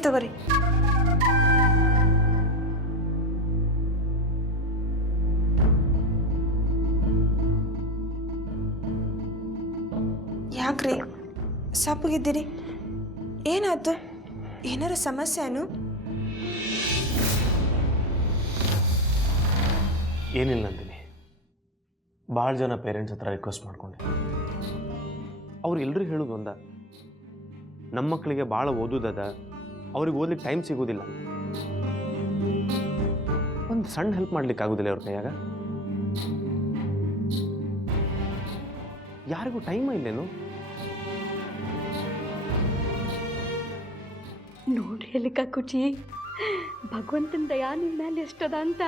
ನೀರು ತಗೋರಿ. ಯಾಕ್ರಿ ಸಪ್ಪಗಿದ್ದೀರಿ? ಏನಾಯ್ತು? ಏನಾರ ಸಮಸ್ಯೆನು? ಏನಿಲ್ಲ ಅಂತೀನಿ. ಭಾಳ ಜನ ಪೇರೆಂಟ್ಸ್ ಹತ್ರ ರಿಕ್ವೆಸ್ಟ್ ಮಾಡ್ಕೊಂಡೆ. ಅವ್ರು ಎಲ್ಲರೂ ಹೇಳೋದು ಒಂದ, ನಮ್ಮ ಮಕ್ಕಳಿಗೆ ಭಾಳ ಓದೋದದ, ಅವ್ರಿಗೆ ಓದ್ಲಿಕ್ಕೆ ಟೈಮ್ ಸಿಗೋದಿಲ್ಲ. ಒಂದು ಸಣ್ಣ ಹೆಲ್ಪ್ ಮಾಡ್ಲಿಕ್ಕೆ ಆಗೋದಿಲ್ಲ ಅವ್ರ ಕೈಯಾಗ? ಯಾರಿಗೂ ಟೈಮ್ ಇಲ್ಲೇನು? ನೋಡ್ರಿ ಅಲ್ಲಿಕ ಕುಚಿ, ಭಗವಂತನ ದಯಾ ನಿಮ್ಮ ಮೇಲೆ ಎಷ್ಟದ ಅಂತ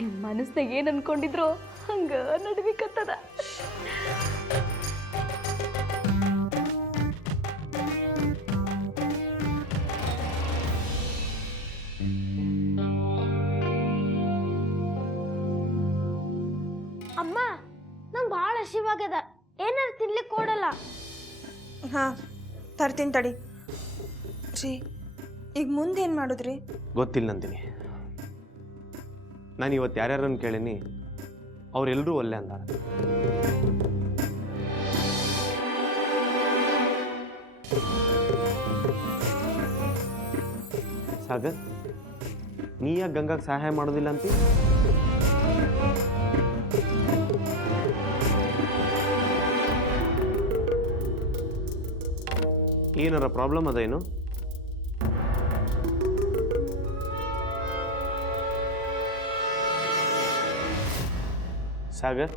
ನಿಮ್ಮ ಮನಸ್ನಾಗ ಏನು ಅನ್ಕೊಂಡಿದ್ರೋ ಹಂಗ ನಡ್ಬೇಕತ್ತದ. ಅಮ್ಮ, ನಂಗೆ ಭಾಳ ಹಸಿವಾಗ್ಯದ, ಏನಾರು ತಿನ್ಲಿಕ್ಕೆ ಕೊಡಲ್ಲ? ಹಾಂ ತರ್ತೀನಿ ತಡಿ. ರೀ ಈಗ ಮುಂದೇನು ಮಾಡೋದ್ರಿ? ಗೊತ್ತಿಲ್ಲ ನಂದಿನಿ. ನಾನು ಇವತ್ತು ಯಾರ್ಯಾರನ್ನು ಕೇಳೀನಿ, ಅವರೆಲ್ಲರೂ ಒಲ್ಲೆ ಅಂದಾರ. ಸಾಗರ್, ನೀ ಯಾಕೆ ಗಂಗಾಗೆ ಸಹಾಯ ಮಾಡೋದಿಲ್ಲ ಅಂತಿ? ಏನಾರ ಪ್ರಾಬ್ಲಮ್ ಅದೇನು? ಸಾಗರ್,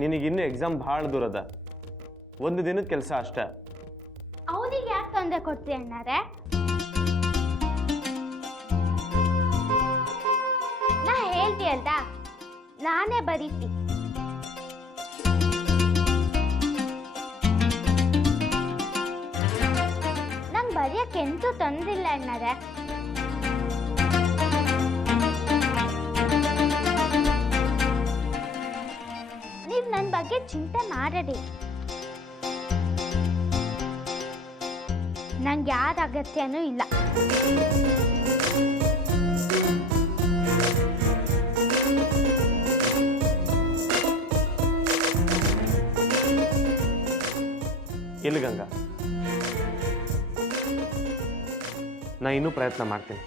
ನಿನಗಿನ್ನೂ ಎಕ್ಸಾಮ್ ಭಾಳ ದೂರ ಅದ. ಒಂದು ದಿನದ ಕೆಲಸ ಅಷ್ಟೇ. ಅವನಿಗೆ ಯಾಕೆ ತೊಂದರೆ ಕೊಡ್ತಿ ಅಣ್ಣಾರೆ? ನಾ ಹೇಳ್ತಿ ಅಲ್ದ, ನಾನೇ ಬರೀತಿ. ನಂಗೆ ಬರೆಯಕ್ಕೆ ಎಂತೂ ತೊಂದ್ರಿಲ್ಲ ಅಣ್ಣಾರೆ. ನೀವು ನನ್ನ ಬಗ್ಗೆ ಚಿಂತೆ ಮಾಡಬೇಡಿ. ನಂಗೆ ಯಾರ ಅಗತ್ಯನೂ ಇಲ್ಲ. ಎಲ್ಲಿ ಗಂಗಾ? ನಾ ಇನ್ನೂ ಪ್ರಯತ್ನ ಮಾಡ್ತೀನಿ.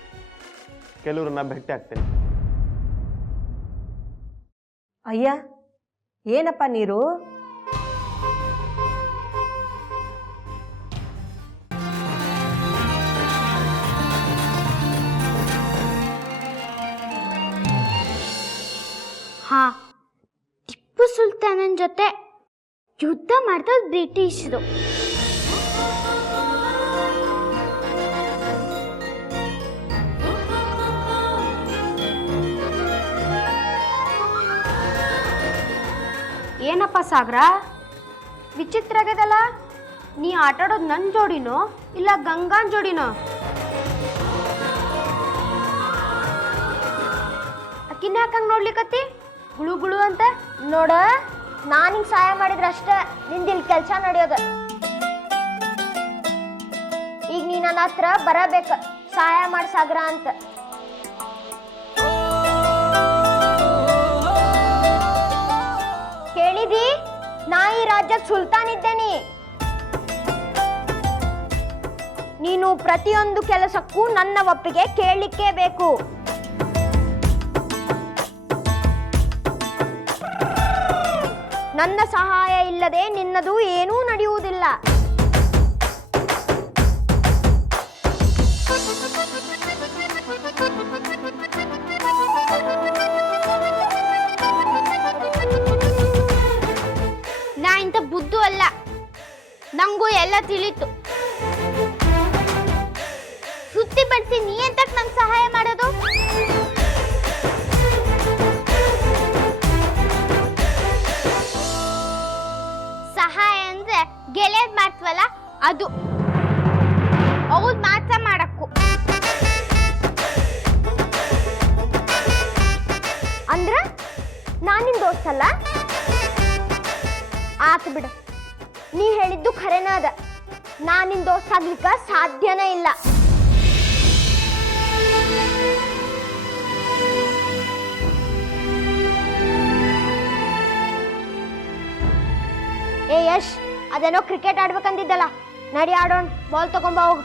ಕೆಲವ್ರನ್ನ ಭೇಟಿ ಆಗ್ತೇನೆ. ಅಯ್ಯ, ಏನಪ್ಪ ನೀರು? ಹಾ, ಟಿಪ್ಪು ಸುಲ್ತಾನನ್ ಜೊತೆ ಯುದ್ಧ ಮಾಡಿದ ಬ್ರಿಟಿಷರು. ಏನಪ್ಪ ಸಾಗರ, ವಿಚಿತ್ರ ಆಗ್ಯದಲ್ಲ? ನೀ ಆಟಾಡೋದು ನನ್ನ ಜೋಡಿನೋ ಇಲ್ಲ ಗಂಗಾನ್ ಜೋಡಿನೋ? ಅಕ್ಕಿನ ಯಾಕಂಗೆ ನೋಡ್ಲಿಕ್ಕತ್ತಿ ಗುಳು ಗುಳು ಅಂತ? ನೋಡ, ನಾನಿಂಗ್ ಸಹಾಯ ಮಾಡಿದ್ರೆ ಅಷ್ಟೇ ನಿಂದಿಲ್ ಕೆಲಸ ನಡೆಯೋದು. ಈಗ ನೀ ನನ್ನ ಹತ್ರ ಬರಬೇಕು ಸಹಾಯ ಮಾಡಿ ಸಾಗರ ಅಂತ. ಕೇಳಿದಿ? ನಾ ಈ ರಾಜ್ಯಕ್ಕೆ ಸುಲ್ತಾನ್ ಇದ್ದೇನೆ. ನೀನು ಪ್ರತಿಯೊಂದು ಕೆಲಸಕ್ಕೂ ನನ್ನ ಒಪ್ಪಿಗೆ ಕೇಳಲಿಕ್ಕೇ ಬೇಕು. ನನ್ನ ಸಹಾಯ ಇಲ್ಲದೆ ನಿನ್ನದು ಏನೂ ನಡೆಯುವುದಿಲ್ಲ. ನಾ ಇಂಥ ಬುದ್ಧು ಅಲ್ಲ, ನಂಗೂ ಎಲ್ಲ ತಿಳಿತು. ಸುತ್ತಿ ಬಡಿಸಿ ನೀ ಎಂತಕ್ ನಂಗೆ ಸಹಾಯ ಮಾಡೋದು? ಸಹಾಯ ಅಂದ್ರೆ ಗೆಳೆಯದ್ ಮಾಡ್ತವಲ್ಲ ಅದು, ಅವ್ರು ಮಾತ್ರ ಮಾಡಕ್ಕು. ಅಂದ್ರ ನಾನಿನ್ ದೋಸ್ತಲ್ಲ? ಆತು ಬಿಡ, ನೀ ಹೇಳಿದ್ದು ಖರೇನ ಅದ. ನಾನಿನ್ ದೋಸ್ತ್ ಆಗ್ಲಿಕ್ಕ ಸಾಧ್ಯನೇ ಇಲ್ಲ. ಏ ಯಶ್, ಅದೇನೋ ಕ್ರಿಕೆಟ್ ಆಡ್ಬೇಕಂದಿದ್ದಲ್ಲ, ನಡಿ ಆಡೋಣ. ಬಾಲ್ ತಗೊಂಬ ಹೋಗು.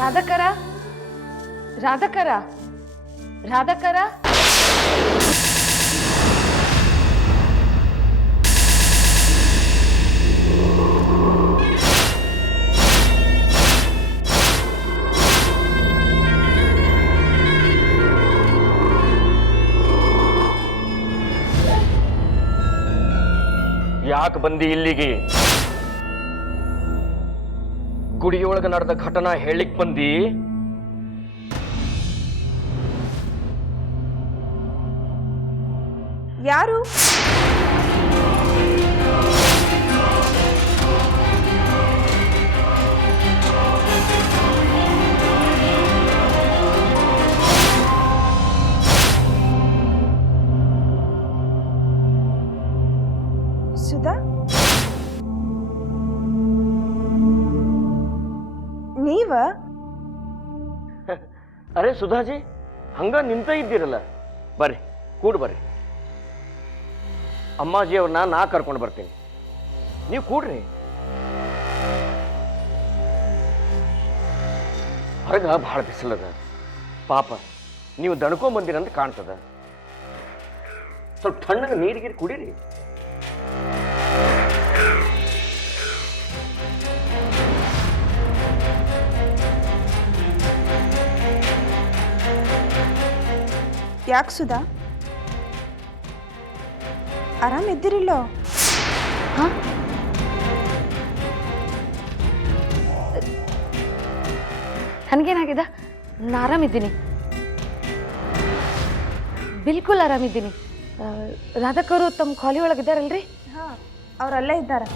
ರಾಧಕರ, ರಾಧಕರ, ರಾಧಕರ. ಯಾಕೆ ಬಂದಿ ಇಲ್ಲಿಗೆ? ಗುಡಿಯೊಳಗೆ ನಡೆದ ಘಟನಾ ಹೇಳಿಕ್ ಬಂದಿ? ಯಾರು? ಸುಧಾ, ನೀವ? ಅರೆ ಸುಧಾಜಿ, ಹಂಗ ನಿಂತ ಇದ್ದೀರಲ್ಲ, ಬರ್ರಿ ಕೂಡ್ ಬರ್ರಿ. ಅಮ್ಮಾಜಿ ಅವ್ರನ್ನ ನಾ ಕರ್ಕೊಂಡು ಬರ್ತೀನಿ, ನೀವು ಕೂಡ್ರಿ. ಹೊರಗ ಭಾಳ ಬಿಸಿಲದ, ಪಾಪ ನೀವು ದಣ್ಕೊಂಬಂದಿರಂತ ಕಾಣ್ತದ. ಸ್ವಲ್ಪ ತಣ್ಣಗೆ ನೀರಿಗೀರು ಕುಡೀರಿ. ಯಾಕೆ ಸುಧಾ, ಆರಾಮಿದ್ದೀರಿಲ್ಲೋ? ನನಗೇನಾಗಿದೆ? ನಾನು ಆರಾಮಿದ್ದೀನಿ, ಬಿಲ್ಕುಲ್ ಆರಾಮಿದ್ದೀನಿ. ರಾಧಕರು ತಮ್ಮ ಖಾಲಿ ಒಳಗಿದ್ದಾರಲ್ರಿ? ಹಾಂ, ಅವರಲ್ಲೇ ಇದ್ದಾರೆ.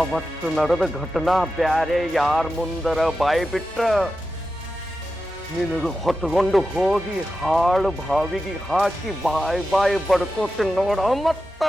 ಅವತ್ತು ನಡೆದ ಘಟನಾ ಬ್ಯಾರೆ ಯಾರ ಮುಂದರ ಬಾಯಿ ಬಿಟ್ರ ನಿನಗೆ ಹೊತ್ಕೊಂಡು ಹೋಗಿ ಹಾಳು ಬಾವಿಗೆ ಹಾಕಿ ಬಾಯಿ ಬಾಯಿ ಬಡ್ಕೋತೀನಿ ನೋಡ. ಮತ್ತ